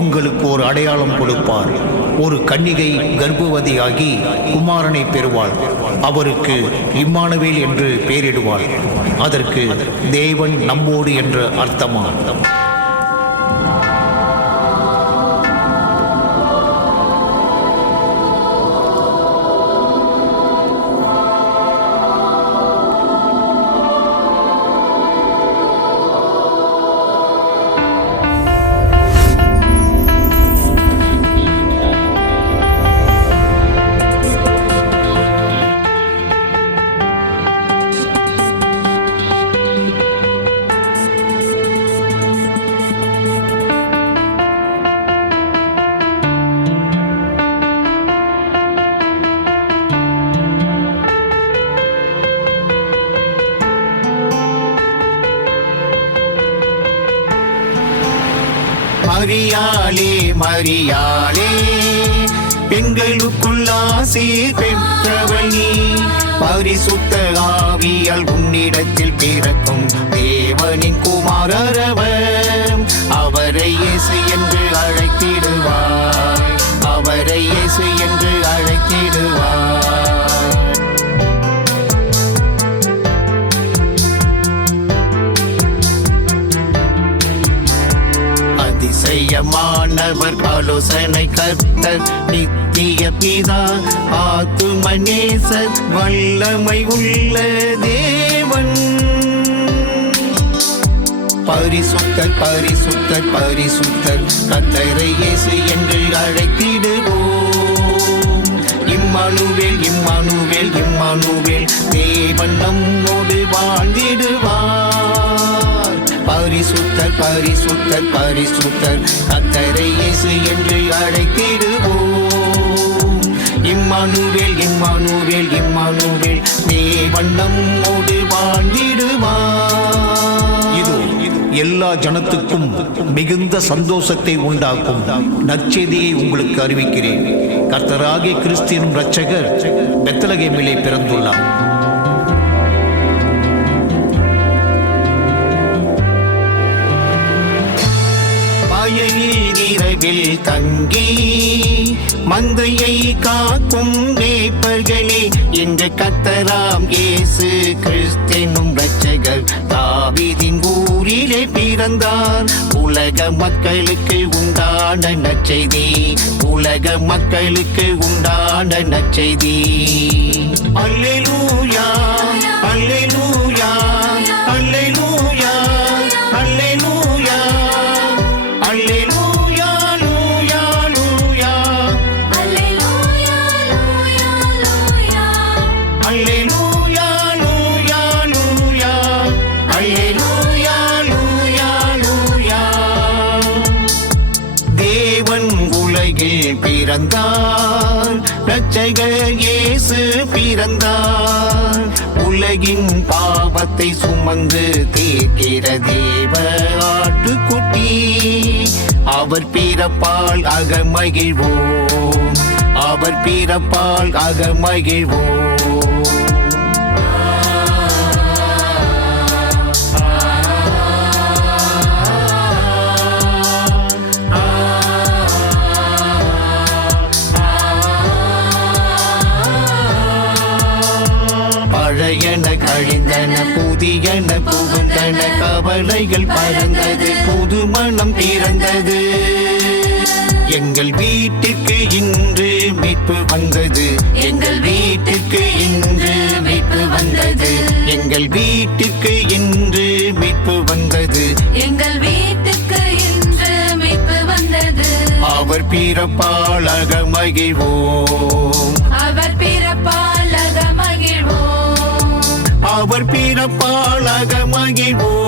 உங்களுக்கு ஒரு அடையாளம் கொடுப்பார். ஒரு கன்னிகை கர்ப்பவதியாகி குமாரனை பெறுவாள். அவருக்கு இம்மானுவேல் என்று பெயரிடுவாள். அதற்கு தேவன் நம்மோடு என்று அர்த்தமாம். மரியாளே மரியாளே, பெண்களுக்குள் ஆசீர் பெற்றவள் நீ. பரிசுத்த ஆவியால் உன்னிடத்தில் பிறக்கும் தேவனின் குமாரரவர். அவரை இயேசு என்று அழைத்திடுவாய், அவரை இயேசு என்று அழைத்திடுவாய். அதிசயமானவர், ஆலோசனை கர்த்தர், நித்திய பிதா, ஆத்தும நேசர், வல்லமை உள்ள தேவன். பரிசுத்தர் பரிசுத்தர் பரிசுத்தர், கர்த்தரை இயேசு என்று அழைத்திடுவோம். இம்மானுவேல் இம்மானுவேல் இம்மானுவேல், தேவன் நம்மோடு வாழ்ந்திடுவார். பரிசுத்தர் பரிசுத்தர் பரிசுத்தர், கர்த்தரை இயேசு என்று அழைத்திடுவோம். இம்மானுவேல் இம்மானுவேல் இம்மானுவேல், தேவன் நம்மோடு வாழ்ந்திடுவார். இது எல்லா ஜனத்துக்கும் மிகுந்த சந்தோஷத்தை உண்டாக்கும் நற்செய்தியை உங்களுக்கு அறிவிக்கிறேன். கர்த்தராகிய கிறிஸ்து இரட்சகர் பெத்லகேமிலே பிறந்துள்ளார். இரவில் தங்கி மந்தையை காக்கும் மேய்ப்பர்களே, இன்று கர்த்தராம் இயேசு கிறிஸ்தெனும் இரட்சகர் தாவீதின் ஊரிலே பிறந்தார். உலக மக்களுக்கு உண்டான நற்செய்தி, உலக மக்களுக்கு உண்டான நற்செய்தி. அல்லேலூயா அல்லேலூயா அல்லேலூயா அல்லேலூயா அல்லேலூயா லூயா லூயா அல்லேலூயா லூயா லூயா அல்லேலூயா லூயா லூயா. தேவன் உலகில் பிறந்தார், இரட்சகர் இயேசு பிறந்தார். உலகின் பாவத்தை சுமந்து தீர்க்கிற தேவ ஆட்டுக்குட்டி, அவர் பிறப்பால் அகமகிழ்வோம், அவர் பிறப்பால் அகமகிழ்வோம். பழையன கழிந்தன, புதியன புகுந்தன, கவலைகள் பறந்தது, புது மனம் பிறந்தது. எங்கள் வீட்டுக்கு இன்று மீட்பு வந்தது, எங்கள் வீட்டுக்கு இன்று மீட்பு வந்தது, எங்கள் வீட்டுக்கு இன்று மீட்பு வந்தது, எங்கள் வீட்டுக்கு இன்று மீட்பு வந்தது. அவர் பிறப்பால் அகமகிழ்வோம், அவர் பிறப்பால் அகமகிழ்வோம், அவர் பிறப்பால் அகமகிழ்வோம்.